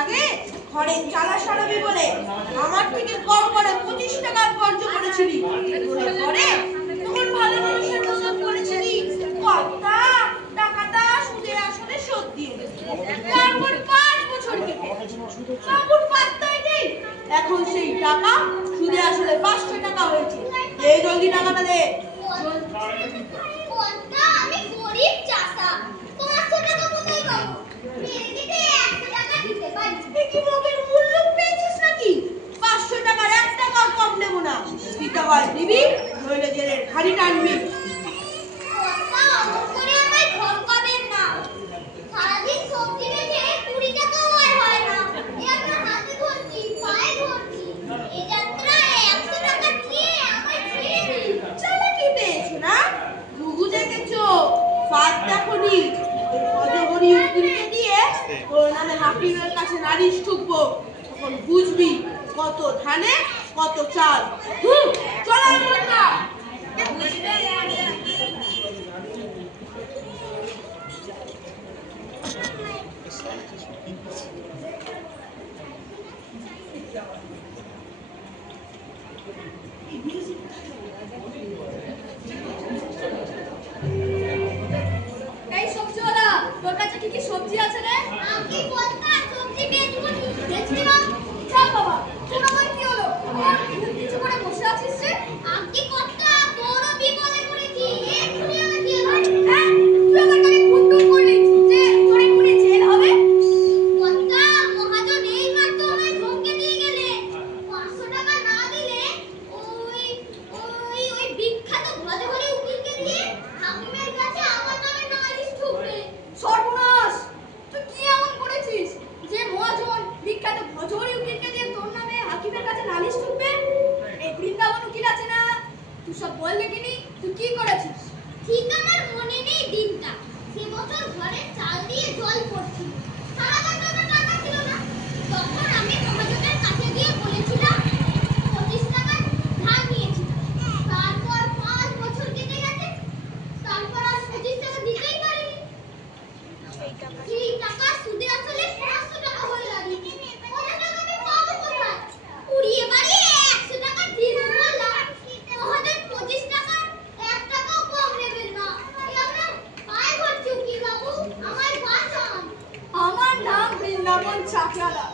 আগে ঘরে চালা সারাবি বলে আমার থেকে কম করে 25 টাকা খরচ করেছিলি। পরে তখন ভালো মানুষের মতো করেছিলি, কর্তা টাকাটা সুদে আসলে শোধ দিয়ে তারপর 5 বছর কেটে বাবুর পাত্তাই নেই। এখন সেই টাকা সুদে আসলে 500 টাকা হয়েছে। এই জলদি টাকাটা দে। কর্তা আমি গরিব চাষা, 500 টাকা কোথায় পাবো? মেরে দিতে 100 টাকা দিতে পারি। কি মোবাইল মূল্য পেয়েছিস নাকি? 500 টাকার 1 টাকাও কম নেব না। দিতে হয় দিবি, নইলে জেলের খাড়ি টানবি। কর্তা অমন করে আমায় ধমকাবেন না। সারাদিন সবজি বেচে 20 টাকাও আয় হয় না। এ আপনার হাতে ধরছি, পায়ে ধরছি। এই যাত্রায় 100 টাকা দিয়ে আমায় ছেড়ে দিন। চালাকি পেয়েছো না? ঘুঘু জেগেছো, ফাঁদ দেখোনি। অজগরি উকিলকে দিয়ে তোর নামে হাকিমের কাছে নালিশ ঠুকবো। তখন বুঝবি কত ধানে কত চাল। চলো না। এই সবজিওয়ালা, তোর কাছে কি কি সবজি আছে রে? আমি কর্তা সবজি বেচবো নি, বেচবি না? চল বাবা, তোর আবার কি হলো? আর কিছু করে বসে আছিস রে? আমি কর্তা বড় বিপদে পড়েছি, এক্ষুনি আমাকে দিয়ে ভাই। হ্যাঁ, তুই আমার কাছে ফোন করলি যে তোর এক্ষুনি জেল হবে? কর্তা মহাজন এই মাত্র আমায় ধমকে দিয়ে গেলে 500 টাকা না দিলে ওই বিখ্যাত ভজঘরে উকিলকে দিয়ে হাকিমের কাছে আমার নামে নালিশ ঠুকবে। সর্বনাশ! তুই কি এমন করেছিস যে মহাজন বিখ্যাত ভজহরি উকিলকে দিয়ে তোর নামে হাকিমের কাছে নালিশ ঠুকবে? এই বৃন্দাবন উকিল আছে না, তুই সব বল দেখিনি তুই কি করেছিস? ঠিক আমার মনে নেই দিনটা। সে বছর ঘরে চাল দিয়ে জল পড়ছিল, সারা বছর টাকা ছিল না। তখন আমি মহাজনের কাছে গিয়ে বলেছিলাম 25 টাকা ধার নিয়েছিলাম। তারপর 5 বছর কেটে গেছে, তারপর আর 25 টাকা দিতেই পারিনি। সেই টাকা সুদে আসলে 500 টাকা হয়ে দাঁড়িয়েছে। কত টাকা আমি পাবো কোথায়? উড়িয়ে বাড়িয়ে 100 টাকা দিব বললাম। মহাজন 25 টাকা 1 টাকাও কম নেবেন না। এই আপনার পায়ে ধরছি উকিল বাবু, আমায় বাঁচান। আমার নাম বৃন্দাবন চাকরালা।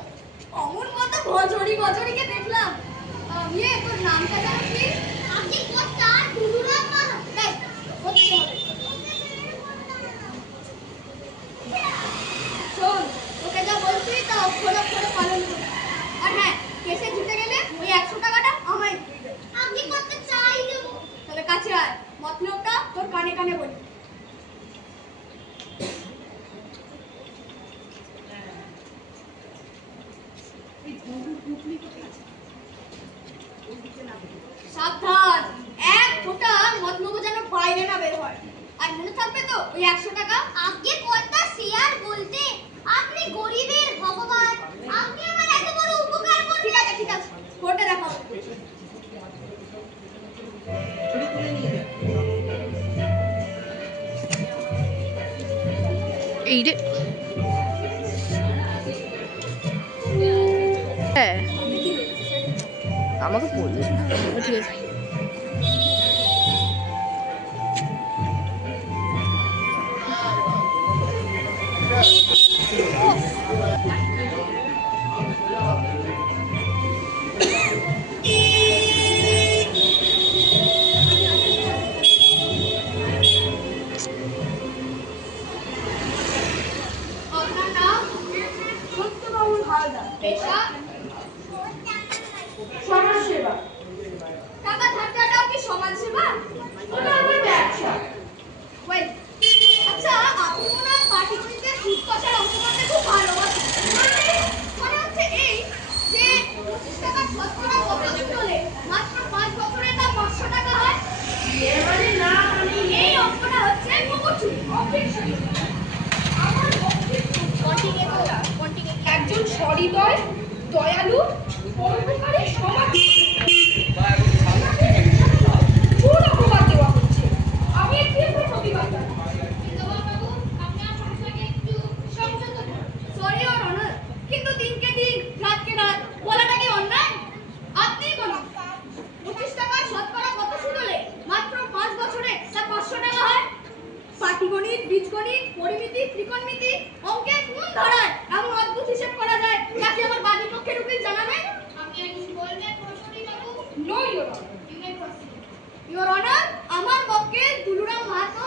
অমন কত ভজহরিকে দেখলাম। তোর নামটা জানো কি? আপনি কর্তা টুলুরাম মানো। বেশ, হতেই হবে। শোন, তোকে যা বলছি তা অক্ষরে অক্ষরে পালন করবি। আর হ্যাঁ, কেসে জিতে গেলে ওই 100 টাকাটা আমায় দিবি। আপনি কর্তা চাই দেব। তবে কাছে আয়, মতলবটা তোর কানে কানে বলি। সাবধান, এক ফোঁটা মতলব যেন বাইরে না বের হয়। আর মনে থাকবে তো ওই 100 টাকা? আগে কর্তা শেয়ার বলতে আপনি গরিবের ভগবান। আপনি আমার এত বড় উপকার করলেন। ঠিক আছে ঠিক আছে, কোর্টে দেখা হবে। এই রে হ্যাঁ আমাকে বলবে ঠিক আছে। আপনার নাম? সত্যবাবুর হালদার। পেশা? সমাজসেবা। টাকা ধারটাও কি সমাজ সেবা? ওটা আমার ব্যবসা। ওয়েল, আচ্ছা আপনি ওনার পাটিগণিতের সুদ কষার অঙ্কটা খুব ভালোবাসেন। মনে হচ্ছে এই যে 25 টাকা শতকরা কত সুদ হলে মাত্র 5 বছরে তা 500 টাকা হয়। এর মানে না মানে এই অঙ্কটা হচ্ছে মুকুচুরি অফিসরি। আমার অফিস একজন সহৃদয়, দয়ালু, পরোপকারী সমাজ পুরো অপবাদ দেওয়া হচ্ছে। আমি একটি প্রতিবাদ জানাই। বাবু আপনার ভাষাকে একটু সংযত করুন। সরি ওর অনার, কিন্তু দিন ইওর অনার, আমার মক্কেল দুলুরাম মাহাতো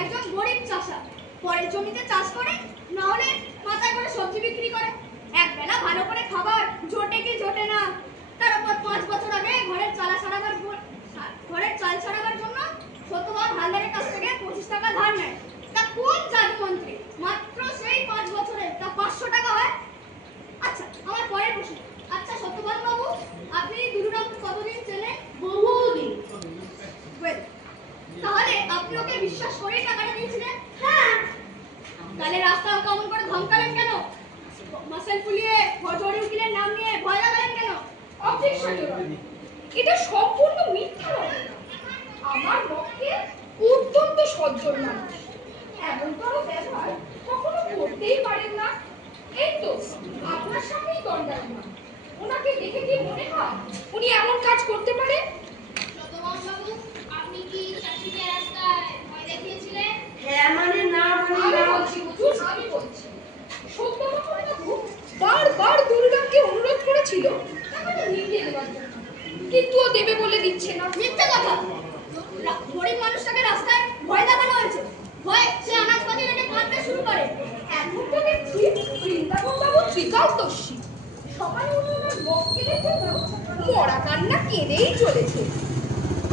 একজন গরিব চাষা। পরের জমিতে চাষ করে, না হলে মাথায় করে সবজি বিক্রি করে। একবেলা ভালো করে খাবার জোটে কি জোটে না। তার উপর 5 বছর আগে ঘরের চাল সারাবার জন্য সত্যবান হালদারের কাছ থেকে 25 টাকা ধার নেয়। তা কোন জাদু মন্ত্রে মাত্র সেই 5 বছরে তা 500 টাকা হয়? আচ্ছা, আমার পরের প্রশ্ন। আচ্ছা সত্যবান বাবু, আপনি দুলুরাম কতদিন চেনেন? বহুদিন। তাহলে আপনি ওকে বিশ্বাস করেই টাকাটা দিয়েছিলেন? হ্যাঁ। তাহলে রাস্তায় কেমন করে ধমকালেন কেন? মাসেল ফুলিয়ে ভজরি উকিলের নাম নিয়ে ভয় লাগালেন কেন? অবজেকশন ইওর অনার, এটা সম্পূর্ণ মিথ্যা রটনা। আমার মক্কেল অত্যন্ত সজ্জন মানুষ, এমনতর ব্যবহার কখনো করতেই পারেন না। এই তো আপনার সামনেই দণ্ডায়মান। ওনাকে দেখে কি মনে হয় উনি এমন কাজ করতে পারে? সত্যবান বাবু, আপনি কি চাষিকে রাস্তায় ভয় দেখিয়েছিলেন? হ্যাঁ মানে না মানে আমি না। বলছি হুজুর, আমি বলছি। সত্যবান বাবু বারবার দুর্গাকে অনুরোধ করেছিল টাকাটা মিটিয়ে দেওয়ার জন্য, কিন্তু ও দেবে বলে দিচ্ছে না। মিথ্যা কথা। গরিব মানুষটাকে রাস্তায় ভয় দেখানো হয়েছে। ভয় সে আনাজপাতি রেটে কাঁদতে শুরু করে। এখন তো দেখছি বৃন্দাবন বাবু ত্রিকালদর্শী। সবাই ওনার মক্কেলের জন্য মরা কান্না কেঁদেই চলেছে।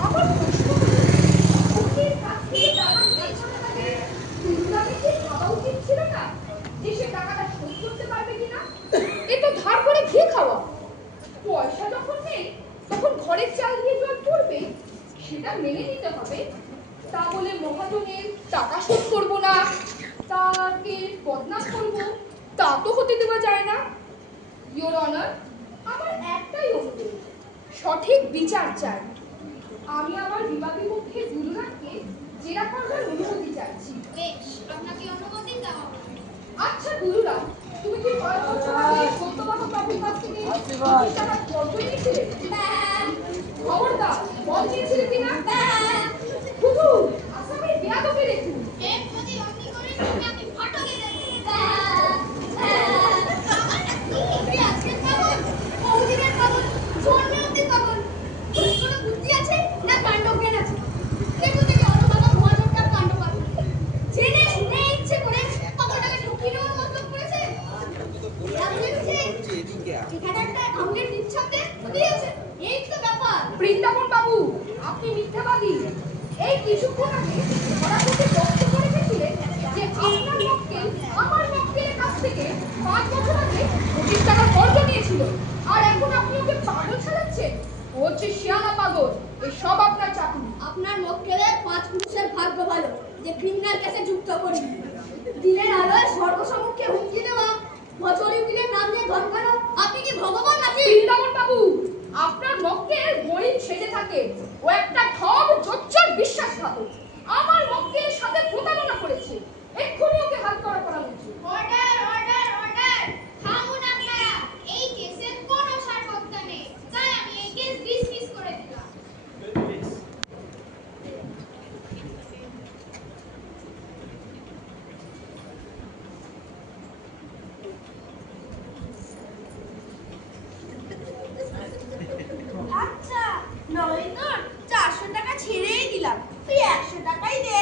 আমার প্রশ্ন হলো, ওদের কাছ থেকে টাকা পেছনে থাকে দুর্গাকে কি ভাবা উচিত ছিল না যে সে টাকাটা শোধ করতে পারবে কিনা? এ তো ধার করে খেয়ে খাওয়া। পয়সা যখন নেই তখন ঘরের চাল দিয়ে জল পড়বে, সেটা মেনে নিতে হবে। তা বলে মহাজনের টাকা শোধ করবো না, তাকে বদনাম করবো, তা তো হতে দেওয়া যায় না। ইওর অনার, আমার একটাই অনুরোধ, সঠিক বিচার চাই। আমি আমার বিবাদী পক্ষে দুলুরামকে জেরা করবার অনুমতি চাইছি। বেশ, আপনাকে অনুমতি দেওয়া হবে। আচ্ছা দুলুরাম, তুমি কি কয়েক বছর আগে সত্যবান বাবুর কাছ থেকে 25 টাকা কর্জ নিয়েছিলে? খবরদার, বল দিয়েছিলে কিনা? হুজুর, আসামি বেয়াদবি দেখুন। এর যদি অমনি করেন, আমি ফটকে দেব। আজকের পাগল, বহুদিনের পাগল, জন্মের পাগল। ওর কোনো বুদ্ধি আছে না কাণ্ড জ্ঞান আছে? দেখুন দেখে অনবাবা মহাজনটার কাণ্ড পাগল। জেনে শুনে ইচ্ছে করে পাগলটাকে ঢুকিয়ে নেওয়ার মতলব করেছে। এখানে একটা আঙ্গের নিঃশব্দে দিয়েছে। এই তো ব্যাপার। বৃন্দাবন বাবু, আপনি মিথ্যাবাদী। এই কিছুক্ষণ আগে ধরাপতি বক্তব্য রেখেছিলেন যে আপনার মক্কেল আমার মক্কেলের কাছ থেকে 5 বছর আগে 25 টাকার কর্জ নিয়েছিল, আর এখন আপনি ওকে পাগল ছাড়াচ্ছেন। ও হচ্ছে শিয়ানা পাগল। এই সব আপনার চাকরি। আপনার মক্কেলের 5 পুরুষের ভাগ্য ভালো যে ক্রিমিনাল কেসে যুক্ত করি। দিনের আলোয় স্বর্গ সম্মুখে হুমকি দেওয়া, ভজরি উকিলের নাম নিয়ে ধমকানো, আপনি কি ভগবান নাকি? বৃন্দাবন বাবু, আপনার মক্কেল গরিব সেজে থাকে। ও একটা ঠগ, জোচ্চর, বিশ্বাসঘাতক। আমার মক্কেলের সাথে প্রতারণা করেছে। এক্ষুনি ওকে হাত করা করা উচিত। Order, order, order. থামুন আপনারা। এই কেসের কোনো সারবত্তা নেই, তাই আমি এই কেস ডিসমিস করে দিলাম। আচ্ছা নয়তো 400 টাকা ছেড়েই দিলাম, তুই 100 টাকাই দে।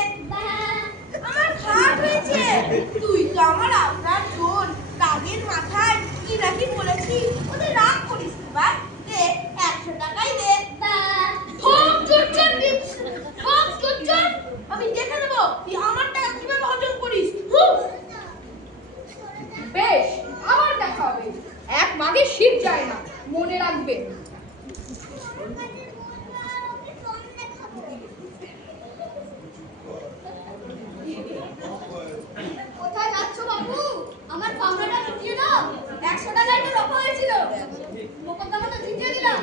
আমার খারাপ হয়েছে, তুই তো আমার আপনার বোন। রাগের মাথায় কি নাকি বলেছি, ওদের রাগ করিস না। দে 100 টাকাই দে। আমি দেখে নেবো তুই আমার টাকা কিভাবে হজম করিস। বেশ, আবার দেখা হবে। এক মাগে শীত যায় না, মনে রাখবে। কোথায় যাচ্ছ বাবু? আমার কামরাটা ঢুকিয়ে দাও। 100 টাকায় তো রফা হয়েছিল, মোকদ্দমা তো জিতিয়ে দিলাম।